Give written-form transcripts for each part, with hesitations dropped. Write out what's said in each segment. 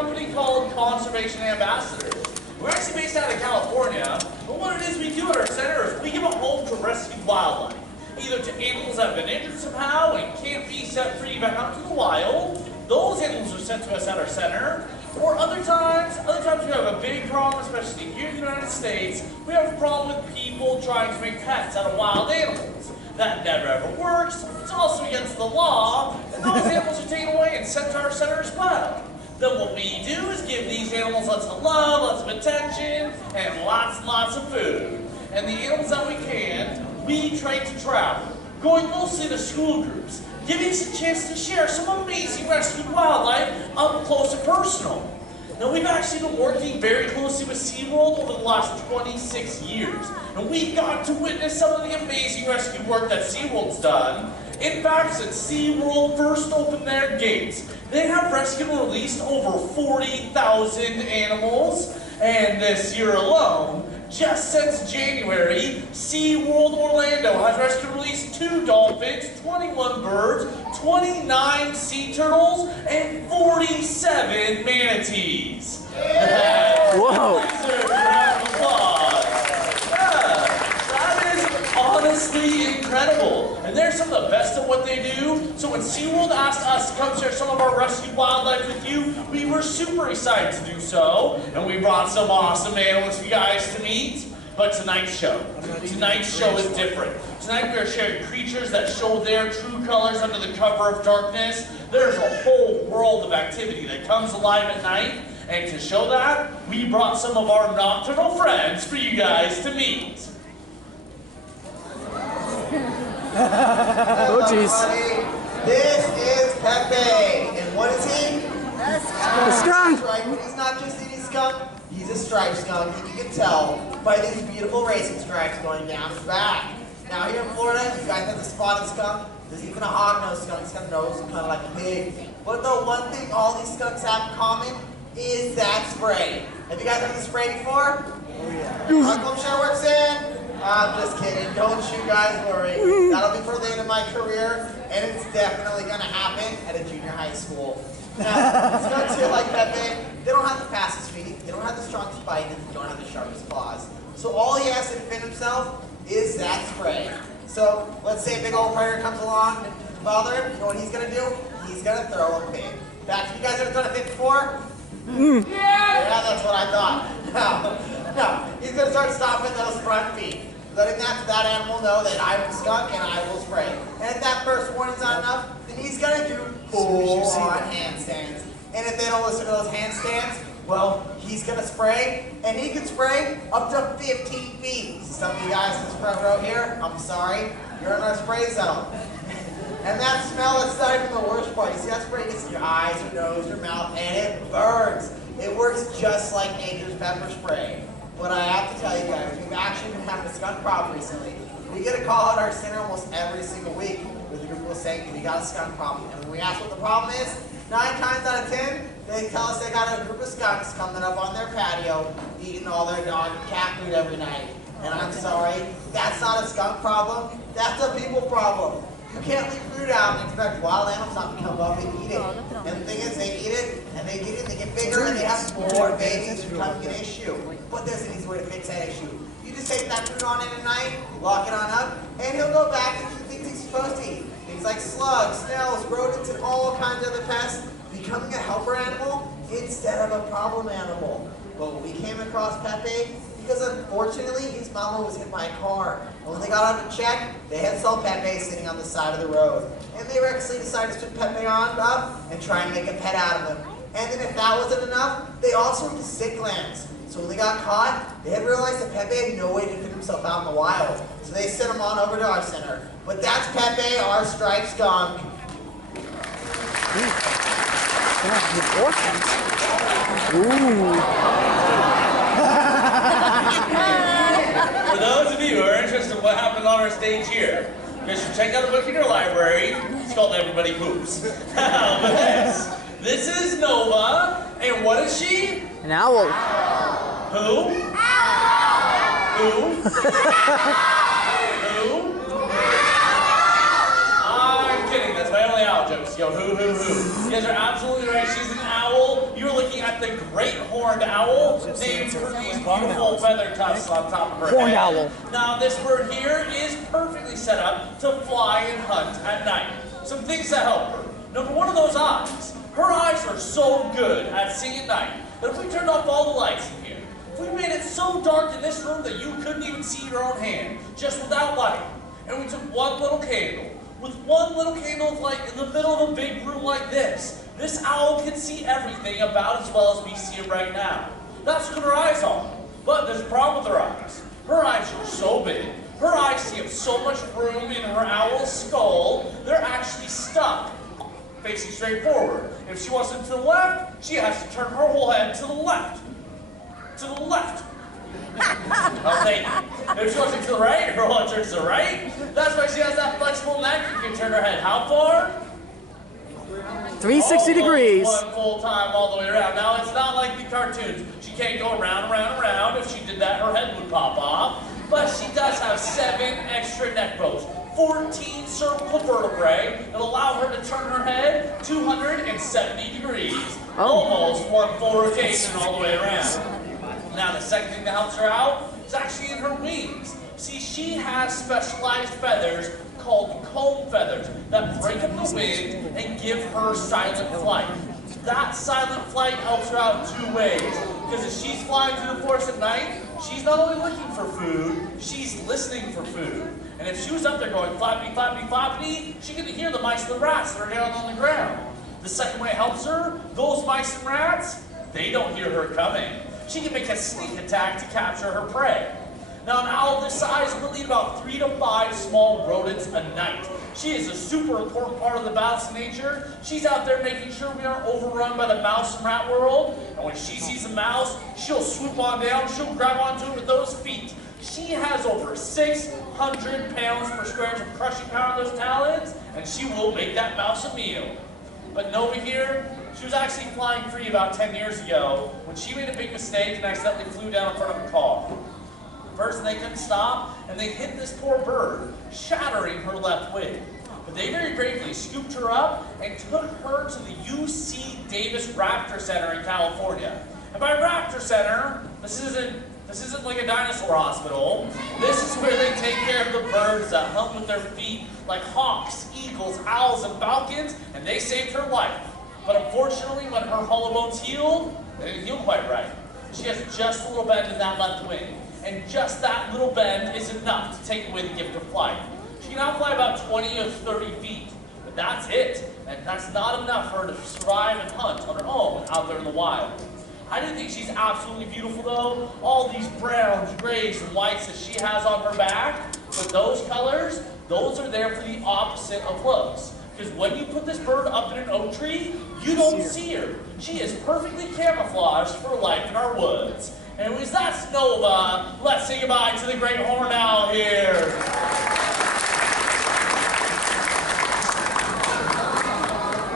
company called Conservation Ambassadors. We're actually based out of California, but what it is we do at our center is we give a home to rescued wildlife, either to animals that have been injured somehow and can't be set free back out to the wild. Those animals are sent to us at our center. Or other times we have a big problem, especially here in the United States, we have a problem with people trying to make pets out of wild animals. That never ever works. It's also against the law, and those animals are taken away and sent to our center as well. Then what we do is give these animals lots of love, lots of attention, and lots of food. And the animals that we can, we train to travel, going mostly to school groups, giving us a chance to share some amazing rescued wildlife up close and personal. Now, we've actually been working very closely with SeaWorld over the last 26 years, and we've got to witness some of the amazing rescue work that SeaWorld's done. In fact, since SeaWorld first opened their gates, they have rescued and released over 40,000 animals, and this year alone, just since January, SeaWorld Orlando has rescued and released 2 dolphins, 21 birds, 29 sea turtles, and 47 manatees. Whoa! That is honestly incredible. And they're some of the best at what they do. So when SeaWorld asked us to come share some of our rescued wildlife with you, we were super excited to do so. And we brought some awesome animals for you guys to meet. But tonight's show is different. Tonight we are sharing creatures that show their true colors under the cover of darkness. There's a whole world of activity that comes alive at night. And to show that, we brought some of our nocturnal friends for you guys to meet. Oh, jeez. This is Pepe, and what is he? A skunk. Right, but he's not just any skunk, he's a striped skunk, and you can tell by these beautiful racing stripes going down his back. Now here in Florida, you guys have the spotted skunk. There's even a hog-nosed skunk. He's got a nose kind of like a pig. But the one thing all these skunks have in common is that spray. Have you guys heard the spray before? Oh yeah. Uncle sure works in. I'm just kidding. Don't you guys worry. That'll be for later in my career, and it's definitely going to happen at a junior high school. Now, skunks here like Pepe, they don't have the fastest feet, they don't have the strongest bite, and they don't have the sharpest claws. So all he has to defend himself is that spray. So let's say a big old predator comes along and bother him. You know what he's going to do? He's going to throw a pig. In fact, have you guys ever done a pig before? Yeah, that's what I thought. No, he's going to start stomping those front feet, letting that animal know that I will skunk and I will spray. And if that first warning's not enough, then he's going to do full-on handstands. And if they don't listen to those handstands, well, he's going to spray, and he can spray up to 15 feet. So some of you guys in this front row here, I'm sorry, you're in our spray zone. And that smell, that's not even the worst part. You see that spray gets in your eyes, your nose, your mouth, and it burns. It works just like nature's pepper spray. But I have to tell you guys, we've actually been having a skunk problem recently. We get a call at our center almost every single week with a group of saying, we got a skunk problem. And when we ask what the problem is, 9 times out of 10, they tell us they got a group of skunks coming up on their patio, eating all their dog and cat food every night. And I'm sorry, that's not a skunk problem, that's a people problem. You can't leave food out and expect wild animals not to come up and eat it. And the thing is, they eat it, and they get it, they get bigger, and they have more babies, becoming an issue. But there's an easy way to fix that issue. You just take that food on in at night, lock it on up, and he'll go back and eat the things he's supposed to eat. Things like slugs, snails, rodents, and all kinds of other pests, becoming a helper animal instead of a problem animal. But we came across Pepe because unfortunately his mama was hit by a car. And when they got out to check, they had saw Pepe sitting on the side of the road. And they recklessly decided to put Pepe on up and try and make a pet out of him. And then if that wasn't enough, they also went to sick lands. So when they got caught, they had realized that Pepe had no way to defend himself out in the wild. So they sent him on over to our center. But that's Pepe, our striped skunk. For those of you who are interested in what happened on our stage here, you should check out the book in your library. It's called Everybody Poops. But this is Nova, and what is she? An owl. Who? Who? Who? I'm kidding, that's my only owl jokes. Yo, who? You guys are absolutely right, she's an owl. You're looking at have the great horned owl, named for these beautiful feather tufts on top of her Horned head. owl. Now, this bird here is perfectly set up to fly and hunt at night. Some things that help her. Number one of those eyes. Her eyes are so good at seeing at night that if we turned off all the lights in here, if we made it so dark in this room that you couldn't even see your own hand, just without light, and we took one little candle, with one little candle of light in the middle of a big room like this owl can see everything about as well as we see it right now. That's what her eyes are. But there's a problem with her eyes. Her eyes are so big. Her eyes see up so much room in her owl's skull, they're actually stuck, facing straight forward. If she wants it to the left, she has to turn her whole head to the left. To the left. Okay. If she wants it to the right, her whole head turns to the right. That's why she has that flexible neck. You can turn her head how far? 360 degrees. One full time all the way around. Now, it's not like the cartoons. She can't go around, around, around. If she did that, her head would pop off. But she does have 7 extra neck bones, 14 cervical vertebrae that allow her to turn her head 270 degrees. Almost one full rotation all the way around. Now, the second thing that helps her out is actually in her wings. See, she has specialized feathers called comb feathers that break up the wind and give her silent flight. That silent flight helps her out 2 ways. Because if she's flying through the forest at night, she's not only looking for food, she's listening for food. And if she was up there going flappy, flappy, flappy, she can hear the mice and the rats that are down on the ground. The second way it helps her, those mice and rats, they don't hear her coming. She can make a sneak attack to capture her prey. Now, an owl this size will eat about 3 to 5 small rodents a night. She is a super important part of the balance of nature. She's out there making sure we aren't overrun by the mouse and rat world. And when she sees a mouse, she'll swoop on down, she'll grab onto it with those feet. She has over 600 pounds per square inch of crushing power in those talons, and she will make that mouse a meal. But Nova here, she was actually flying free about 10 years ago when she made a big mistake and accidentally flew down in front of a car. First, they couldn't stop, and they hit this poor bird, shattering her left wing. But they very bravely scooped her up and took her to the UC Davis Raptor Center in California. And by Raptor Center, this isn't like a dinosaur hospital. This is where they take care of the birds that hunt with their feet, like hawks, eagles, owls, and falcons, and they saved her life. But unfortunately, when her hollow bones healed, they didn't heal quite right. She has just a little bend in that left wing. And just that little bend is enough to take away the gift of flight. She can now fly about 20 or 30 feet, but that's it. And that's not enough for her to survive and hunt on her own out there in the wild. I do think she's absolutely beautiful though. All these browns, grays, and whites that she has on her back, but those colors, those are there for the opposite of looks. Because when you put this bird up in an oak tree, you don't see her. She is perfectly camouflaged for life in our woods. Anyways, that's Nova. Let's say goodbye to the great horned owl here.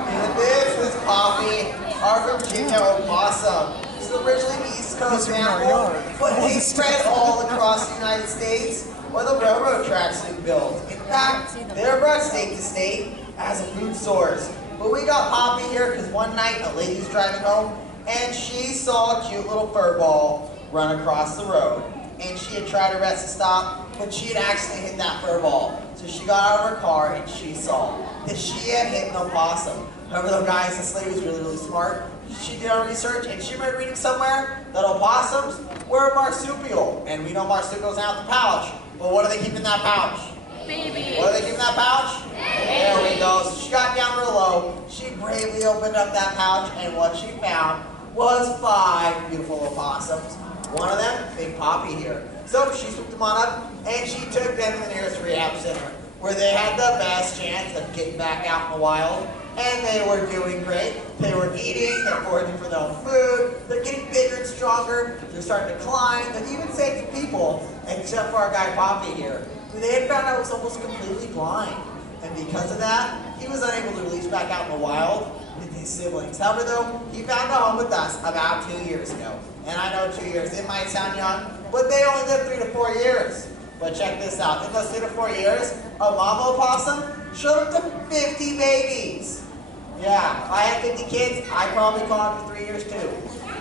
And this is Poppy, our Virginia opossum. This is originally an East Coast animal, but they spread all across the United States where the railroad tracks have been built. In fact, they're brought state to state as a food source. But we got Poppy here because one night a lady was driving home and she saw a cute little fur ball run across the road. And she had tried her best to stop, but she had accidentally hit that fur ball. So she got out of her car and she saw that she had hit an opossum. However, though, guys, this lady was really, really smart. She did her research and she remembered reading somewhere that opossums were a marsupial. And we know marsupials out the pouch. But what do they keep in that pouch? Baby. What do they keep in that pouch? There we go. So she got down real low. She bravely opened up that pouch, and what she found was 5 beautiful opossums. One of them, Big Poppy here. So she swooped them on up, and she took them to the nearest rehab center, where they had the best chance of getting back out in the wild. And they were doing great. They were eating, they're foraging for their own food, they're getting bigger and stronger, they're starting to climb, they're even safe to people, except for our guy Poppy here, who they had found out was almost completely blind. And because of that, he was unable to release back out in the wild with his siblings. However, though, he found a home with us about 2 years ago. And I know 2 years, it might sound young, but they only live 3 to 4 years. But check this out, in those 3 to 4 years, a mama opossum showed up to 50 babies. Yeah, if I had 50 kids, I'd probably call him for 3 years too.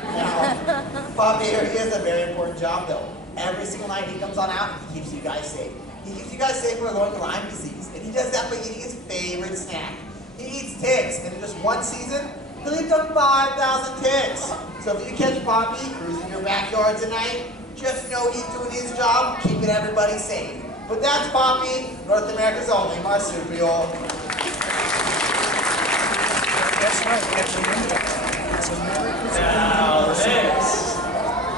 Now, Poppy here, he has a very important job though. Every single night he comes on out, he keeps you guys safe. He keeps you guys safe from avoiding Lyme disease, and he does that by eating his favorite snack. He eats ticks, and in just one season, he'll eat up 5,000 ticks. So if you catch Poppy cruising your backyard tonight, just know he's doing his job, keeping everybody safe. But that's Poppy, North America's only marsupial. That's right. That's America's Now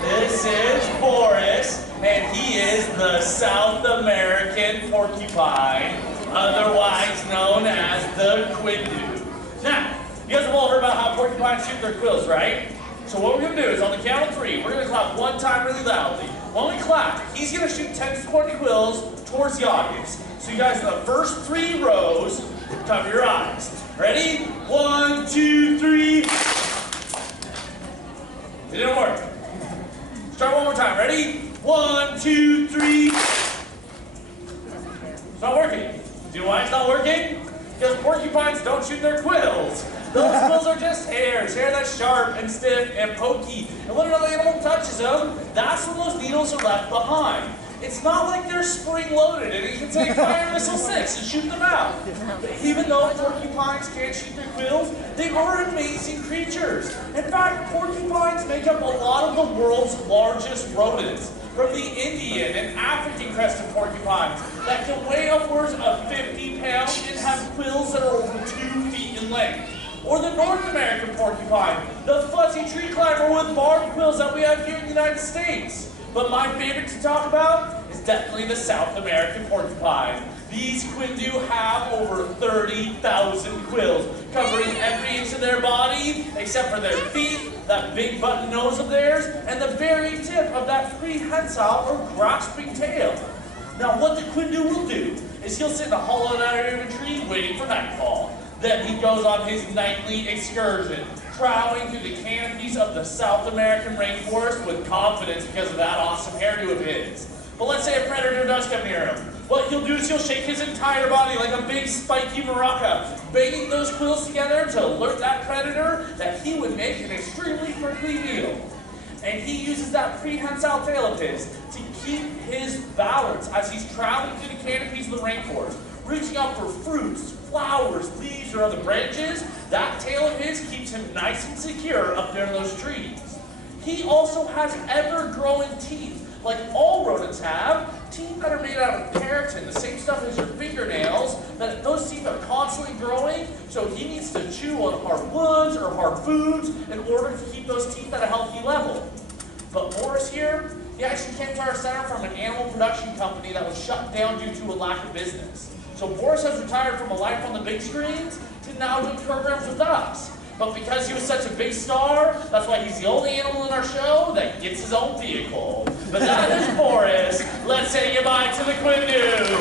this is Boris, and he is the South American porcupine, otherwise known as the quindu. Now, you guys have all heard about how porcupines shoot their quills, right? So what we're going to do is on the count of 3, we're going to clap one time really loudly. When we clap, he's going to shoot 10 to 20 quills towards the audience. So you guys in the first 3 rows, cover your eyes. Ready? 1, 2, 3. It didn't work. Start one more time. Ready? 1, 2, 3. It's not working. Do you know why it's not working? Because porcupines don't shoot their quills. Those quills are just hair that's sharp and stiff and pokey. And when another animal touches them, that's when those needles are left behind. It's not like they're spring-loaded and you can take Fire Missile 6 and shoot them out. But even though porcupines can't shoot their quills, they are amazing creatures. In fact, porcupines make up a lot of the world's largest rodents, from the Indian and African crested porcupines that can weigh upwards of 50 pounds and have quills that are over 2 feet in length. Or the North American porcupine, the fuzzy tree climber with barbed quills that we have here in the United States. But my favorite to talk about is definitely the South American porcupine. These quindu have over 30,000 quills, covering every inch of their body, except for their feet, that big button nose of theirs, and the very tip of that prehensile or grasping tail. Now what the quindu will do is he'll sit in a hollowed out area of a tree waiting for nightfall. Then he goes on his nightly excursion, traveling through the canopies of the South American rainforest with confidence because of that awesome hairdo of his. But let's say a predator does come near him. What he'll do is he'll shake his entire body like a big spiky maraca, banging those quills together to alert that predator that he would make an extremely prickly meal. And he uses that prehensile tail of his to keep his balance as he's traveling through the canopies of the rainforest, reaching out for fruits, flowers, leaves, or other branches. That tail of his keeps him nice and secure up there in those trees. He also has ever-growing teeth, like all rodents have, teeth that are made out of keratin, the same stuff as your fingernails, that those teeth are constantly growing, so he needs to chew on hard woods or hard foods in order to keep those teeth at a healthy level. But Boris here, he actually came to our center from an animal production company that was shut down due to a lack of business. So Boris has retired from a life on the big screens to now doing programs with us. But because he was such a big star, that's why he's the only animal in our show that gets his own vehicle. But that is Boris. Let's say goodbye to the quindu.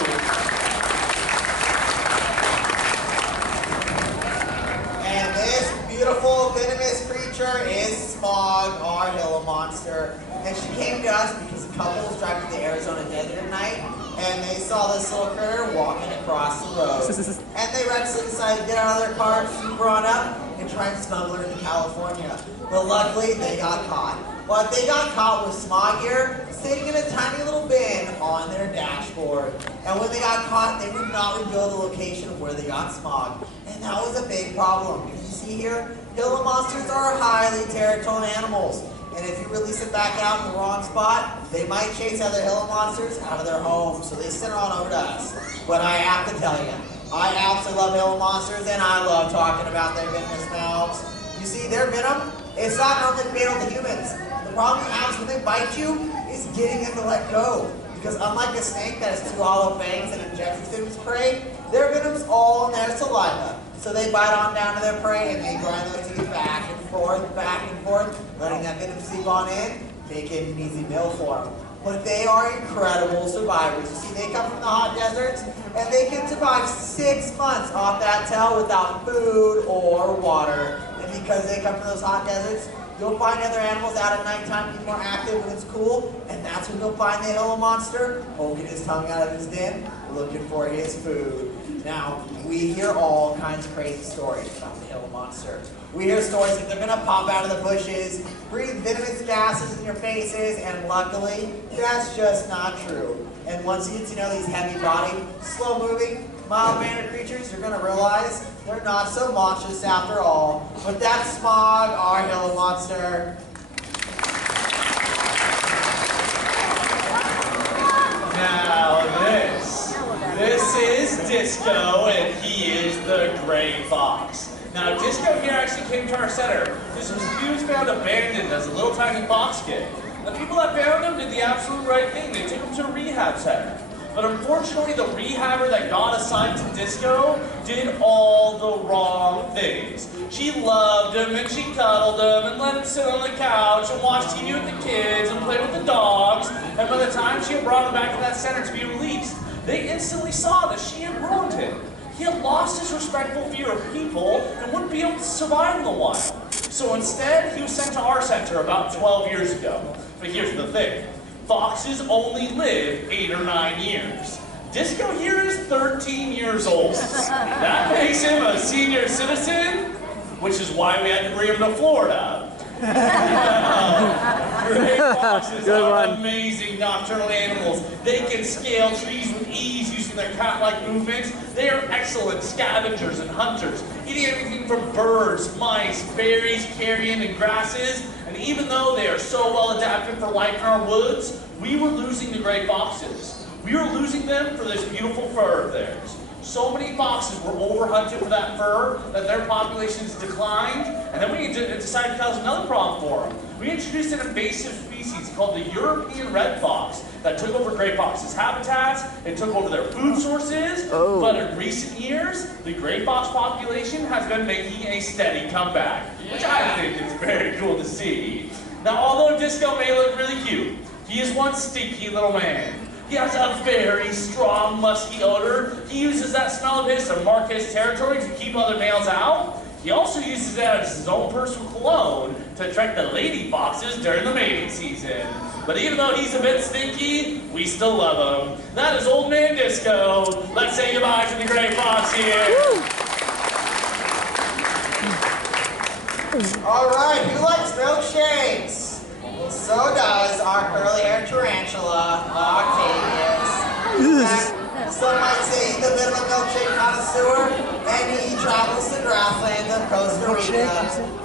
And this beautiful venomous creature is Smog, our Gila monster. And she came to us because a couple was driving to the Arizona desert at night, and they saw this little critter walking across the road. And they recklessly decided to get out of their car, super on up, and try and smuggle her into California. But luckily, they got caught. But they got caught with Smog here, sitting in a tiny little bin on their dashboard. And when they got caught, they would not reveal the location of where they got Smog. And that was a big problem. Because you see here, Gila monsters are highly territorial animals. And if you release it back out in the wrong spot, they might chase other Gila monsters out of their homes. So they send her on over to us. But I have to tell you, I absolutely love Gila monsters, and I love talking about their venomous mouths. You see, their venom, it's not normally fatal to humans. The problem you have is when they bite you, is getting them to let go. Because unlike a snake that has 2 hollow fangs and injects its prey, their venom's all in their saliva. So they bite on down to their prey and they grind those teeth back and forth, letting that venom seep on in, making an easy meal for them. But they are incredible survivors. You see, they come from the hot deserts, and they can survive 6 months off that tail without food or water. And because they come from those hot deserts, you'll find other animals out at nighttime being more active when it's cool, and that's when you'll find the Gila monster poking his tongue out of his den, looking for his food. Now, we hear all kinds of crazy stories about the Gila monster. We hear stories that they're gonna pop out of the bushes, breathe venomous gases in your faces, and luckily, that's just not true. And once you get to know these heavy-bodied, slow-moving, mild-mannered creatures, you're gonna realize they're not so monstrous after all. But that's Smog, our Gila monster. Now this is Disco, and he is the gray fox. Now Disco here actually came to our center because he was found abandoned as a little tiny fox kid. The people that found him did the absolute right thing. They took him to a rehab center. But unfortunately, the rehabber that got assigned to Disco did all the wrong things. She loved him, and she cuddled him, and let him sit on the couch, and watch TV with the kids, and play with the dogs. And by the time she had brought him back to that center to be released, they instantly saw that she had ruined him. He had lost his respectful fear of people, and wouldn't be able to survive in the wild. So instead, he was sent to our center about 12 years ago. But here's the thing. Foxes only live 8 or 9 years. Disco here is 13 years old. That makes him a senior citizen, which is why we had to bring him to Florida. Gray foxes are amazing nocturnal animals. They can scale trees with ease using their cat-like movements. They are excellent scavengers and hunters, eating everything from birds, mice, berries, carrion, and grasses. And even though they are so well adapted for life in our woods, we were losing the gray foxes. We were losing them for this beautiful fur of theirs. So many foxes were overhunted for that fur that their populations declined, and then we decided to cause another problem for them. We introduced an invasive species called the European red fox that took over gray foxes' habitats, it took over their food sources, but in recent years, the gray fox population has been making a steady comeback, which I think is very cool to see. Now, although Disco may look really cute, he is one stinky little man. He has a very strong, musky odor. He uses that smell of his to mark his territory to keep other males out. He also uses that as his own personal cologne to attract the lady foxes during the mating season. But even though he's a bit stinky, we still love him. That is Old Man Disco. Let's say goodbye to the gray fox here. All right, who likes milkshakes? Well, so does our curly-haired tarantula, Octavius. In fact, some might say he's a bit of a milkshake connoisseur, and he travels to grasslands of Costa Rica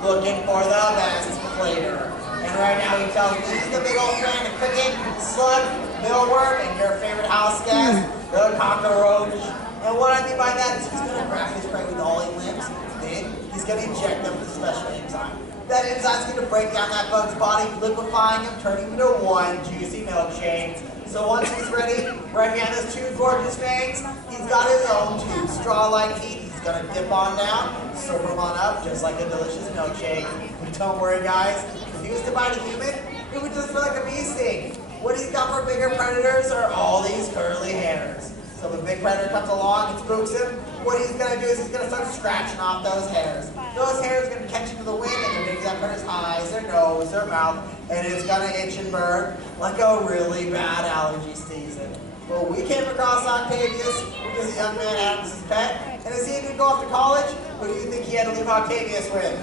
looking for the best flavor. And right now he tells me he's a big old fan of cooking, slug, mealworm, and your favorite house guest, the cockroach. And what I mean by that is he's going to grab his prey with all he limbs, then he's going to inject them with a special enzyme. That enzyme's going to break down that bug's body, liquefying him, turning him into one juicy milkshake. So once he's ready, right behind those two gorgeous fangs, he's got his own two straw-like teeth. He's going to dip on down, serve him on up, just like a delicious milkshake. But don't worry, guys. If he was to bite a human, it would just feel like a bee sting. What he's got for bigger predators are all these curly hairs. So if a big predator comes along and spooks him, what he's going to do is he's going to start scratching off those hairs. Those hairs are going to catch into the wind and make that predator's eyes, their nose, their mouth, and it's going to itch and burn like a really bad allergy season. Well, we came across Octavius because a young man had him as his pet, and as he didn't go off to college, who do you think he had to leave Octavius with?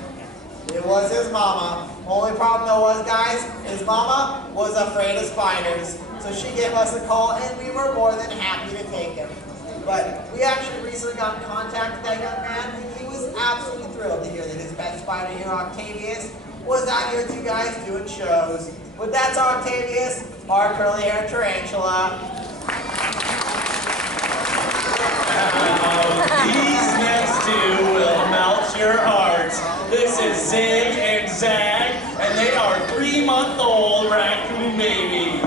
It was his mama. Only problem though was, guys, his mama was afraid of spiders. So she gave us a call and we were more than happy to take him. But we actually recently got in contact with that young man and he was absolutely thrilled to hear that his pet spider here, Octavius, was out here with you guys doing shows. But that's Octavius, our curly-haired tarantula. These next two will melt your heart. This is Zig and Zag, and they are 3-month-old raccoon babies.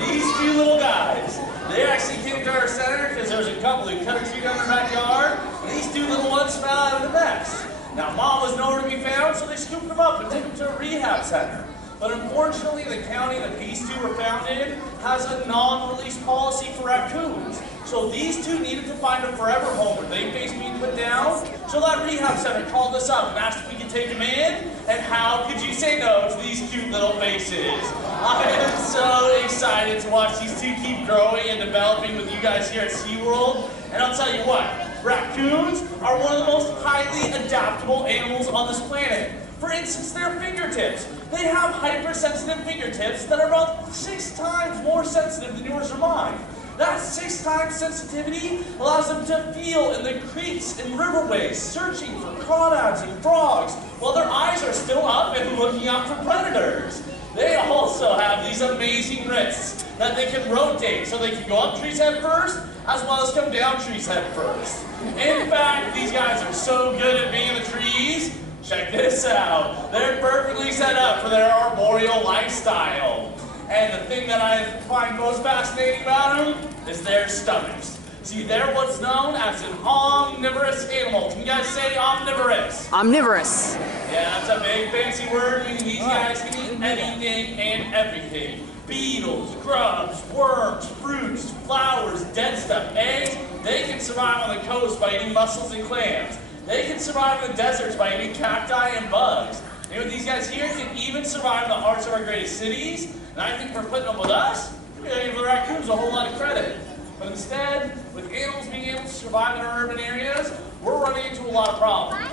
These two little guys, they actually came to our center because there was a couple who cut a tree down their backyard, and these two little ones fell out of the nest. Now, mom was nowhere to be found, so they scooped them up and took them to a rehab center. But unfortunately, the county that these two were found in has a non-release policy for raccoons. So these two needed to find a forever home where they faced being put down. So that rehab center called us up and asked if we could take them in. And how could you say no to these cute little faces? I am so excited to watch these two keep growing and developing with you guys here at SeaWorld. And I'll tell you what, raccoons are one of the most highly adaptable animals on this planet. For instance, their fingertips. They have hypersensitive fingertips that are about 6 times more sensitive than yours or mine. That 6 times sensitivity allows them to feel in the creeks and riverways, searching for crawdads and frogs, while their eyes are still up and looking out for predators. They also have these amazing wrists that they can rotate so they can go up trees head first, as well as come down trees head first. In fact, these guys are so good at being in the trees. Check this out. They're perfectly set up for their arboreal lifestyle. And the thing that I find most fascinating about them is their stomachs. See, they're what's known as an omnivorous animal. Can you guys say omnivorous? Omnivorous. Yeah, that's a big fancy word, meaning these guys can eat anything and everything. Beetles, grubs, worms, fruits, flowers, dead stuff, eggs. They can survive on the coast by eating mussels and clams. They can survive in the deserts by eating cacti and bugs. And with these guys here can even survive in the hearts of our greatest cities. And I think for putting them with us, we're going to give the raccoons a whole lot of credit. But instead, with animals being able to survive in our urban areas, we're running into a lot of problems.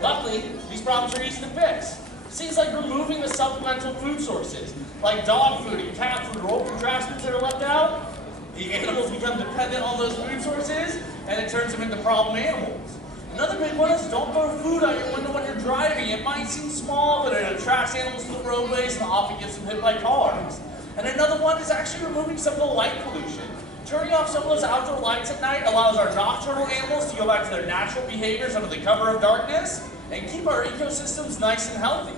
Luckily, these problems are easy to fix. Things like removing the supplemental food sources, like dog food and cat food or open trash bins that are left out. The animals become dependent on those food sources, and it turns them into problem animals. Another big one is don't throw food out your window when you're driving. It might seem small, but it attracts animals to the roadways and often gets them hit by cars. And another one is actually removing some of the light pollution. Turning off some of those outdoor lights at night allows our nocturnal animals to go back to their natural behaviors under the cover of darkness and keep our ecosystems nice and healthy.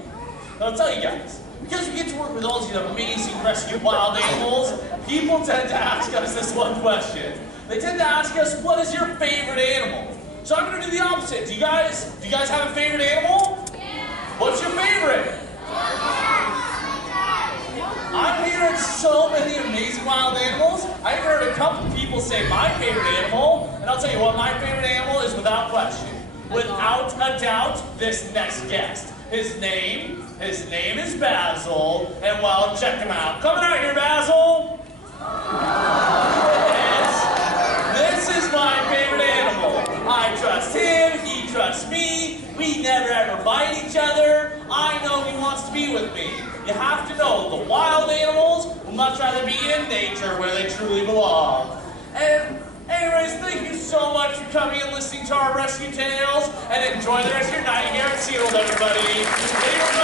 But I'll tell you guys, because we get to work with all these amazing rescue wild animals, people tend to ask us this one question. They tend to ask us, what is your favorite animal? So I'm going to do the opposite. Do you guys have a favorite animal? Yeah. What's your favorite? I'm hearing so many amazing wild animals. I've heard a couple people say my favorite animal, and I'll tell you what, my favorite animal is without question. Without a doubt, this next guest. His name is Basil, and well, check him out. Coming out here, Basil. This is my favorite animal. I trust him, he trusts me. We never ever bite each other. I know he wants to be with me. You have to know, the wild animals would much rather be in nature where they truly belong. And anyways, thank you so much for coming and listening to our rescue tales, and enjoy the rest of your night here at SeaWorld, everybody.